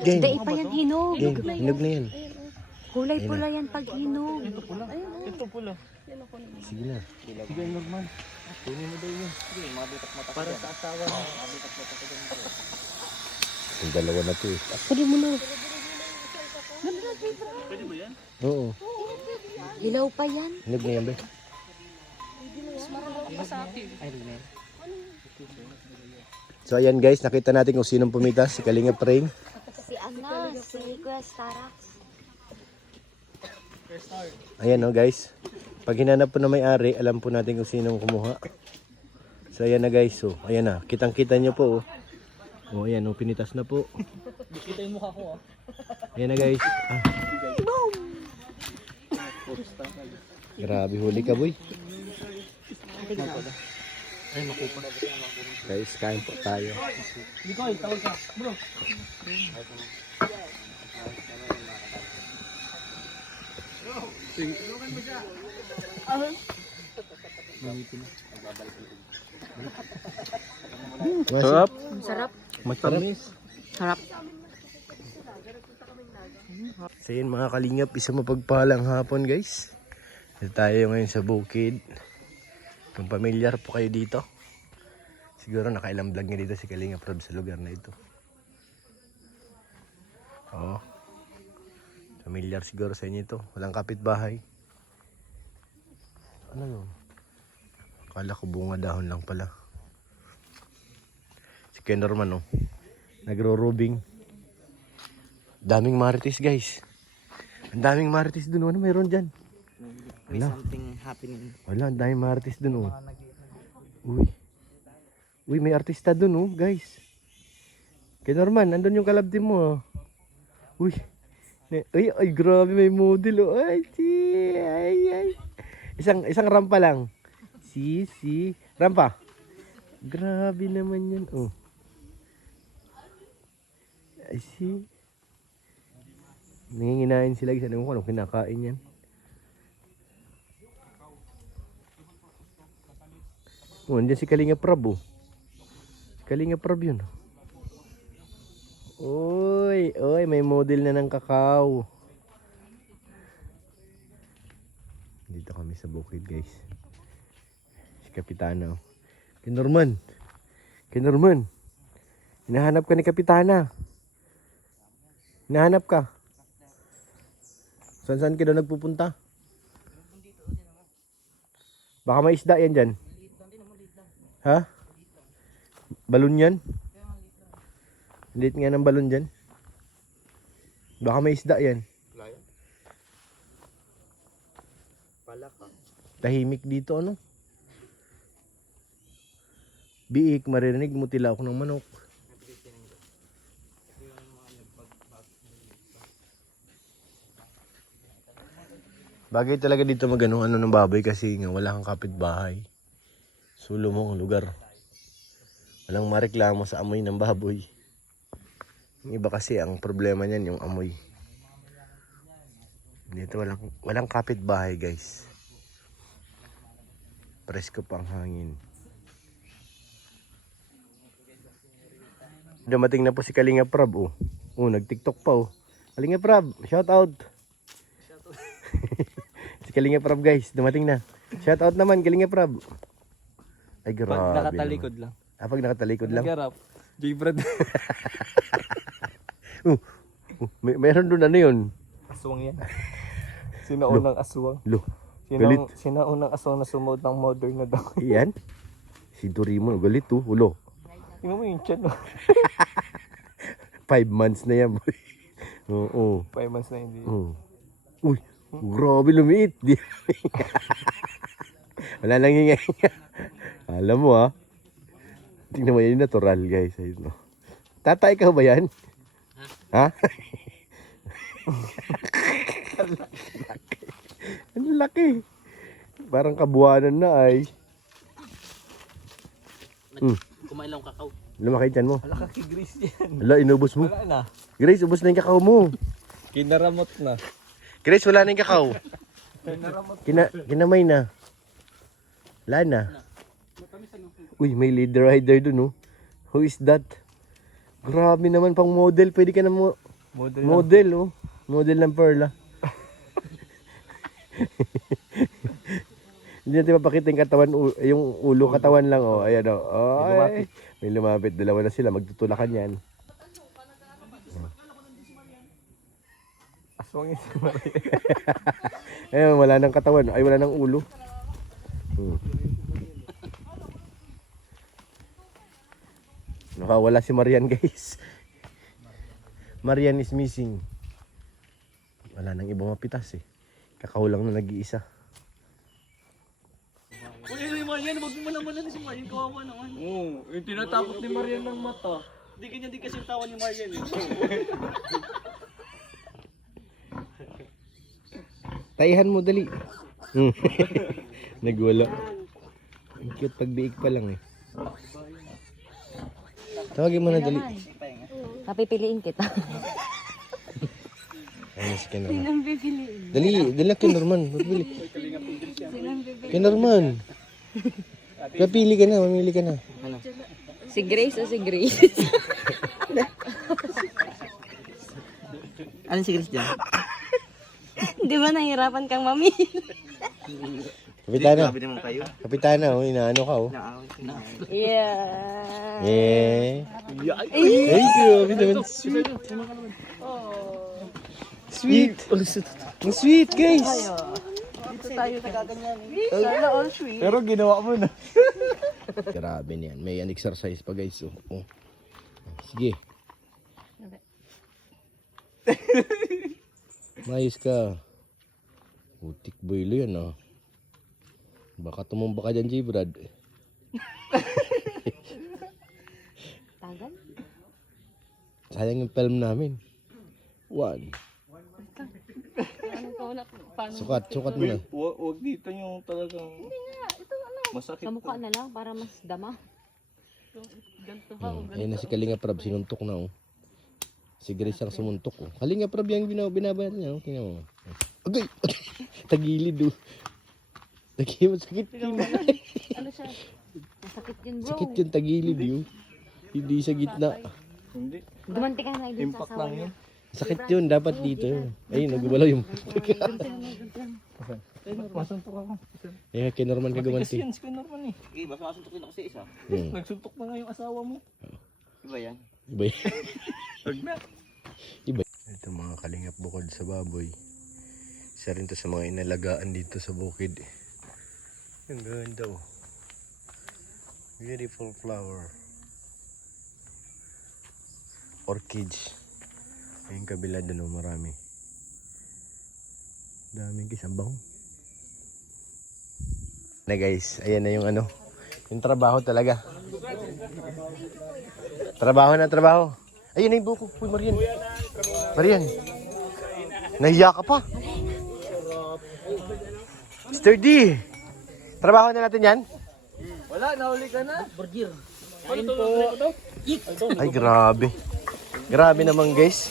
Game. Dahil pa yan hinog. Game. Hinog na yan. Kulay pula yan pag hinog. Ito pula. Sige na. Sige, normal. Kunin mo daw yun. Sige, mabitak-matak. Para sa asawa mo. Mabitak-matak ka dyan. Yung dalawa na to eh. Pwede mo na. Pwede ba yan? Oo. Hilaw pa yan. Hinog na yan ba? So ayan guys, nakita natin kung sinong pumitas. Si Kalinga Praying. Si Ana, si Kuya Starax. Ayan o guys. Pag hinanap po na may-ari, alam po natin kung sinong kumuha. So ayan na guys. So ayan na. Kitang-kita nyo po. Oh, ayan o. Pinitas na po. Kita yung mukha ko. Ayan na guys. Ah. Grabe, huli ka boy. Ay, makupa. Guys, kain po tayo. Nicole, tawag ka. Bro. Sarap. Sarap. Matamis. Sarap. So yun mga kalingap, isang mapagpalang hapon guys. Dito tayo ngayon sa bukid. Kung pamilyar po kayo dito, siguro nakailang vlog niya dito si Kalingap Rob sa lugar na ito. Oo. Familiar siguro sa inyo ito. Walang kapitbahay. Ano yun? Akala ko bunga dahon lang pala. Si Ken Norman oh. Nagro-rubing. Daming marites guys. Ang daming marites dun. Ano mayroon dyan? May something happening. Wala, ang daming marites dun oh. Uy. Uy, may artista dun oh guys. Ken Norman, andun yung kalab team mo oh. Uy. Ay, ay, grabe may model oh. Ay, ay. Isang rampa lang. Si. Rampa. Grabe naman yan oh. Ay, si. Nanginginain sila guys. Alam mo kung anong kinakain yan. Oh, nandiyan si Kalinga Prab oh. Kalinga Prab yun. Oy, may model na ng kakao. Dito kami sa bukid guys. Si Kapitana oh. Ken Norman. Hinahanap ka ni Kapitana. Hinahanap ka. Saan ka daw nagpupunta? Baka may isda yan dyan. Ha? Balon yan? Liit nga ng balon dyan. Baka may isda yan. Palaka. Tahimik dito ano? Biik, maririnig mo tila ako ng manok. Bagay talaga dito magano ano ng baboy kasi nga wala kang kapitbahay. Sulo mo ang lugar. Walang mareklamo sa amoy ng baboy. Yung iba kasi ang problema niyan yung amoy. Dito walang kapitbahay guys. Presko pang hangin. Dumating na po si Kalinga Prab oh. Oh, nag-TikTok pa oh. Kalinga Prab, shout out. Si Kalinga Prab guys, dumating na. Shout out naman Kalinga Prab. Ay grabe. Pag nakatalikod lang. Pag nakatalikod lang. Nagarap. J-Brad. Mayroon doon ano yun? Aswang yan. Sinaunang aswang. Galit. Sinaunang aswang na sumod ng modern na daw. Iyan. Si Dorimo, galit oh. Ulo. Tingnan mo yung chan. 5 months na yan boy. Oo. 5 months na hindi. Uy, grabe lumiit. Wala nang hingay. Alam mo ha. Tingnan mo yan yung natural guys. Ayun, no. Tatay ka ba yan? Ha? Ang laki. Parang kabuwanan na ay. Kumain lang kakao. Lumaki dyan mo. Wala ka kay Grace yan. Wala, inubos mo. Wala na. Grace, ubos na yung kakao mo. Kinaramot na. Grace, wala na yung kakao. Kinaramot. Kinamay na. Wala na. Uy, may leader rider dun oh. Who is that? Grabe naman pang model. Pwede ka na mo. Model, oh. Model ng Perla. Hindi natin mapakita yung katawan, yung ulo katawan lang, oh. Ayan, oh. Ay, may lumapit. Dalawa na sila, magtutulakan yan. Aswang si Marian. Ayun, wala nang katawan. Ay, wala nang ulo. Nakawala si Marian, guys. Marian is missing. Wala nang ibang mapitas eh. Kakahulang na nag-iisa. Uy, Marian, wag mo naman si Marian. Kawawa naman. Oo, yung tinatakot ni Marian ng mata. Hindi ganyan din kasi yung tawa ni Marian eh. Taihan mo, dali. Nagwala. Ang cute pagbiig pa lang eh. Tawagin mo na, dali. Papipiliin kita. Ayun, si Ken Norman. Sinang pipiliin? Dali, dali na Ken Norman. Magbili. Ken Norman. Kapili ka na, mamili ka na. Si Grace o si Grace? Anong si Grace dyan? Di ba nahirapan kang mamili? Kapitana. Grabe naman kayo. Kapitana, oh, inaano ka, oh. Yeah. Eh. Ay, grabe naman. Sweet. Sweet. Ang sweet, guys. Dito tayo nagaganyan. Sana all sweet. Pero ginawa mo na. Grabe niyan. May an exercise pa, guys. Oh. Oh. Sige. Mayos ka. Utik boylo yan, ah. Baka tumumba ka dyan, J. Brad. Tagal? Sayang yung film namin. 1. Sukat mo na. Huwag dito yung talagang... Masakit. Kamukha na lang para mas dama. Ayun na si Kalinga Prab, sinuntok na, oh. Si Grace ang sumuntok, oh. Kalinga Prab yung binabayad niya, oh. Tingnan mo. Agay! Tagilid, oh. Masakit yun. Ano siya? Masakit yun, bro. Sakit yung tagilid, yun. Hindi sa gitna. Hindi. Dumanti ka na dun sa Impact asawa lang niya. yun. Sakit yun, dapat dito. Ayun, nagubalaw yung... Masuntok ako. Eh, kay Norman ka Kasi gumanti. yun, si Norman eh. Okay, basta masuntokin ako sa isa. Hmm. Nagsuntok na nga yung asawa mo. Iba yan. Iba yun. Huwag na. Iba. Ito mga kalingap bukod sa baboy. Isa rin to sa mga inalagaan dito sa bukid. Ang ganda, oh. Beautiful flower. Orchids. Ayun kabila dun, oh, marami. Daming kisambang. Na guys, ayan na yung ano. Yung trabaho talaga. Trabaho na trabaho. Ayun na yung buko. Uy, Marian. Marian. Nahiya ka pa. Mr. D. Trabaho na natin yan? Wala, nahuli ka na. Burgir. Kain po. Ay, grabe. Grabe naman, guys.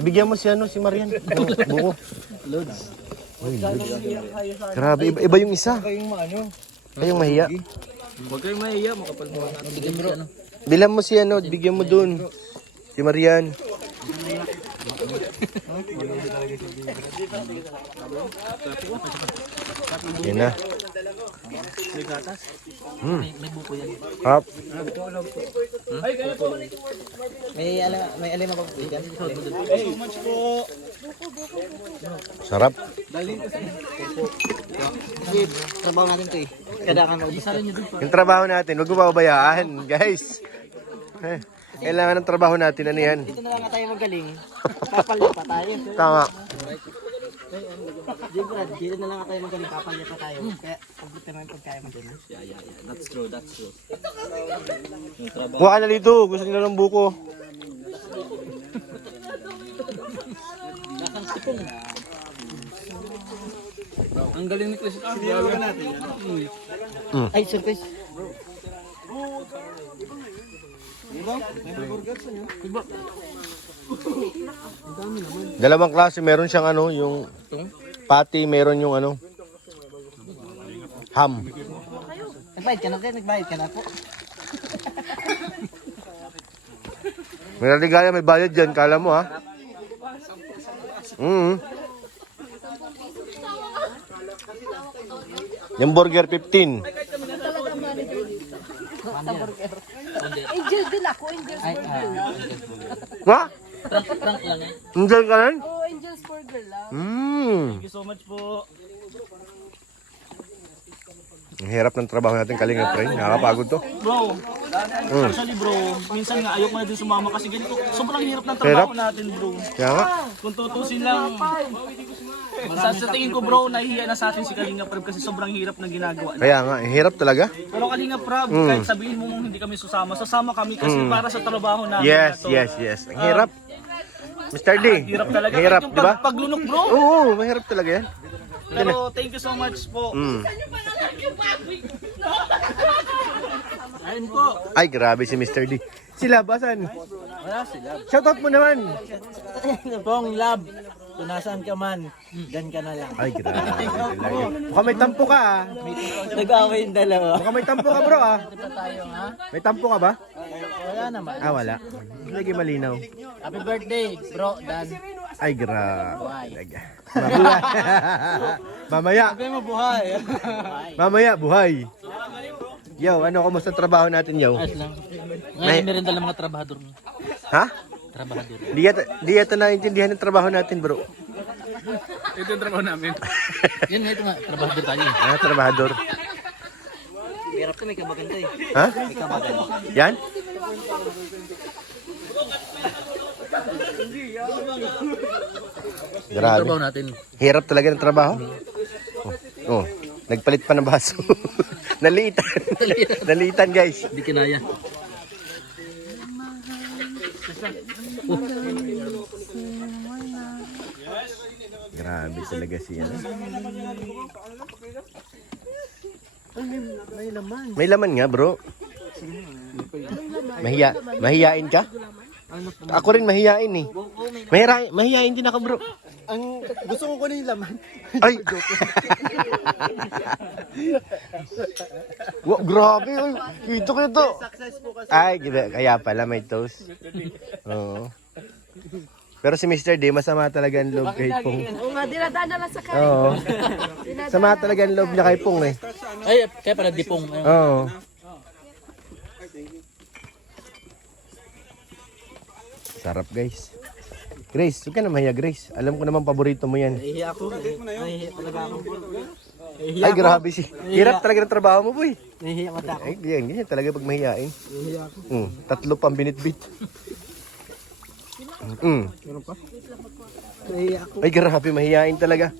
Ibigyan mo si ano, si Marian. Buko. Loads. Uy, grabe, iba yung isa. Kayong maano. Ay, yung mahiya. Huwag kayong mahiya, makapal mo natin. Bro. Bilang mo si ano, bigyan mo dun. Si Marian. Yan na. May gatas. May buko yan. Hap. Ay, kaya po. May alima pa po yan. Hey, so much po. Sarap. Daling ko sa kasi trabaho natin to eh. Kailangan mag-isa rin nyo doon. Yung trabaho natin, huwag mo pabayaan, guys. Kailangan ng trabaho natin, ano yan? Dito na lang tayo magaling. Kapalit pa tayo. Tama. Dito na lang tayo magaling. Kapalit pa tayo. Kaya pagbuti naman pagkaya mo din. Yeah. That's true. Yung trabaho. Kuha ka na dito, gusto nila ng buko. Nakang sipong. Ang galing ni Chris. Diyawagan natin. Ay, surprise. Diba? May burger sa inyo. Diba? Dalawang klase, meron siyang ano, yung patty, meron yung ano, ham. Nagbayad ka na po. May naligaya, may bayad dyan. Kala mo, ha? Yung burger, 15. Angel din ako, Angel's Burger. Ha? Prank lang eh. Angel ka rin? Oh, Angel's Burger lang. Thank you so much po. Ang hirap ng trabaho natin, Kalinga, pre. Nakakapagod to. Bro, actually bro, minsan nga ayoko na din sumama kasi ganito. Sobrang hirap ng trabaho natin bro. Kaya nga. Kung tutusin lang, sa tingin ko bro, nahihiya na sa atin si Kalinga Prab kasi sobrang hirap ng ginagawa. Kaya nga, ang hirap talaga. Pero Kalinga Prab, kahit sabihin mo hindi kami sasama kami kasi para sa trabaho namin. Yes, na to. yes. Ang hirap. Mr. D. Hirap talaga. Hirap, Kahit yung di ba? paglunok bro. Oo, mahirap talaga yan. Pero thank you so much po. Ayun po. Ay, grabe si Mr. D. Sila, basan? Wala sila. Shoutout mo naman. Pong love, kung nasaan ka man, dyan ka na lang. Ay, grabe talaga. Mukhang may tampo ka, ah. Nag-away yung dalawa. Mukhang may tampo ka, bro, ah. Tayo ha? May tampo ka ba? Wala naman. Ah, wala. Lagi malinaw. Happy birthday, bro, Dan. Ay, grabe talaga. Mabuhay. Mamaya. Sabi mo buhay. Mamaya, buhay. Yo, ano, kumusta ang trabaho natin, yo? lang. Ngayon meron dala mga trabahador. Ha? Trabahador. Di yata naintindihan ng trabaho natin, bro. Ito yung trabaho namin. Yan, ito nga, trabahador tayo. Ah, trabahador. Hirap ka, may kabaganda eh. Ha? May kabaganda. Yan? Grabe. Trabaho natin. Hirap talaga ng trabaho. Oh, nagpalit pa ng baso. Naliitan. Naliitan, guys. Hindi kinaya. Grabe talaga siya. May laman nga, bro. Mahiyain ka? Ako rin mahiyain eh. Mahiyain din ako, bro. Ang gusto ko kunin yung laman. Ay! Grabe! Ay. Kito. Ay, kaya pala may toast. Oo. Pero si Mr. D, masama talaga ang loob kay Pong. Oo nga, dinadaan na lang sa kanin. Oo. Sama talaga ang loob niya kay Pong eh. Ay, kaya pala dipong. Oo. Sarap, guys. Grace, huwag ka na mahiya, Grace. Alam ko naman paborito mo yan. Nahihiya ako. Nahihiya talaga ako. Ay, grabe si. Hirap talaga ng trabaho mo, boy. Nahihiya mata ako. Ay, ganyan talaga pag mahiyain. Nahihiya ako. 3 pang binitbit. Meron pa? Nahihiya ako. Ay, grabe, mahiyain talaga.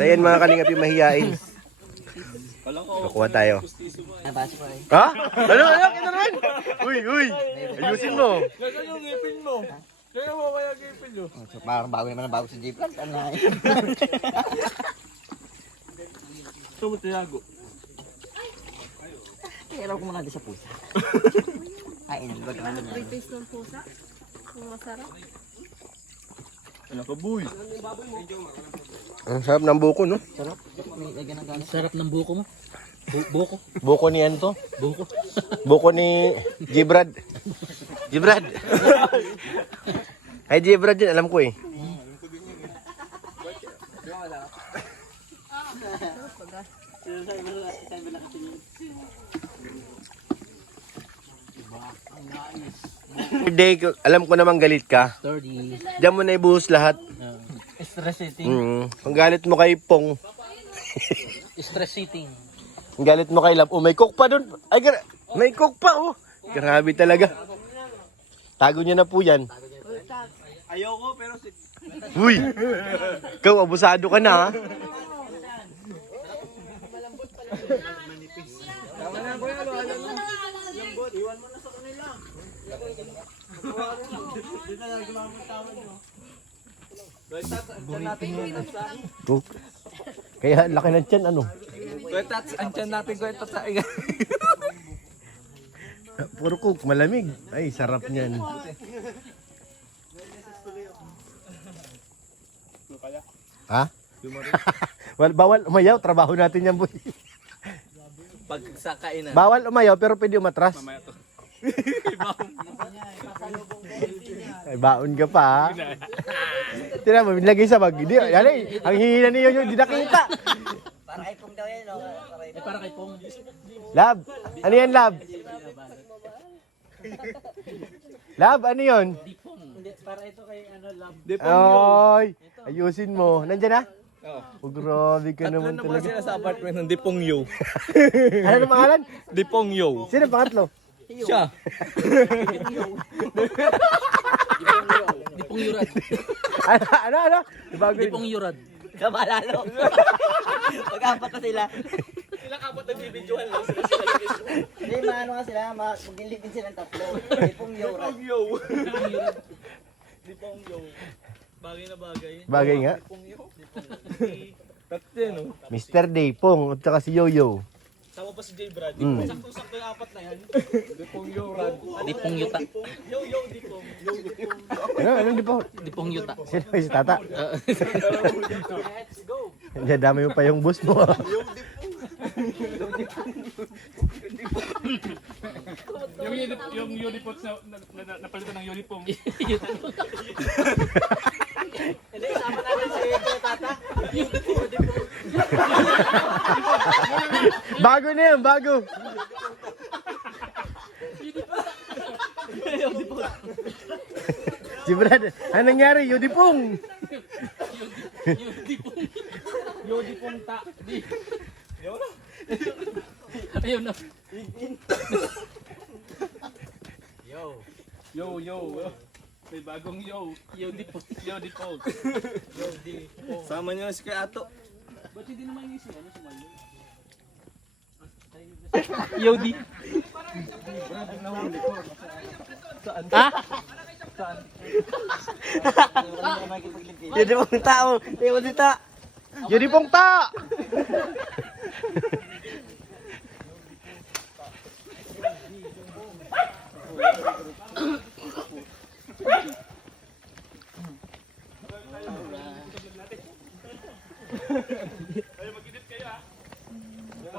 Sa yan, mga kalingap yung mahiyain. Kukuha tayo. Nabasa ko eh. Ha? Ano? Kaya naman? Uy. Ayusin mo. Nasaan yung ngipin mo? Kaya mo kaya ngipin nyo? Parang bago naman ang bago sa jeep lang. Ito mo tinago. Kailangan ko muna din sa pusa. Ay, inan. Ba't naman yan? Taste ng pusa. Ang masarap. Ano ka boy? Ang sarap ng buko, no? Sarap. May lagyan ng ganas. Sarap ng buko mo. Buko. Buko ni ano to? Buko. Buko ni Gibrad. Gibrad. Ay, Gibrad yun. Alam ko eh. Day, alam ko naman galit ka. 30. Diyan mo na ibuhos lahat. Stress eating. Ang galit mo kay Pong. Stress eating. Ang galit mo kay Lab. Oh, may cook pa dun. Ay, may cook pa, oh. Grabe talaga. Tago niya na po yan. Ayoko pero Uy! Ikaw, abusado ka na, ha? Cook. Kaya laki ng tiyan, ano? Kwetats, andyan natin kwetats sa Puro cook, malamig. Ay, sarap niyan. Ha? Bawal umayaw, trabaho natin yan, boy. Pag sa kainan. Bawal umayaw, pero pwede umatras. Mamaya to. Ay, baon ka pa, ha? Tira mo, nilagay sa bag. Di, yan ang hihina niyo yung di nakita. Para kay Pong daw yan, no? Para kay Pong. Lab, ano yan, Lab? Lab, ano yun? Hindi, para ito kay ano, Love. Ay, ayusin mo. Nandyan na? Oh, grabe ka naman Tatlo na talaga. sila sa apartment ng Dipong Yo. Ano ang pangalan? Dipong Yo. Sino ang pangatlo? Siya. Dipong Yurad. Ano? Bago yun. Dipong Yurad. Kamalalo. Mag-apat na sila. Sila kapot nag-videoan lang sila. Hindi, maano nga sila, mag-ilipin silang tatlo. Hindi pong yura. Yo. Dipong Yo. Bagay na bagay. Bagay nga. Dipong Yo. Tatlo, no? Mr. Daypong at saka si Yoyo. Sama pa si J. Brad. Mm. Sakto-sakto yung apat na yan. Dipong Yo, Rad. Dipong Yuta. Yo, Dipong. Yo, Dipong. Ano di po? Dipong Yuta. Sino ba si Tata? Hindi, dami mo pa yung bus mo. Yung uniform na napalitan ng uniform. Hindi, sama natin si Tata. Bago na yan, bago. Si Brad, ano nangyari? Yudipong. Yodi Pong Ta. Ayun na. Yo. May bagong yo. Yodi po. Sama niyo na si Kuya Ato. Ba't hindi naman yung ano sumayo? Yodi. Yudipong tao. Yudita. Yudipong ta!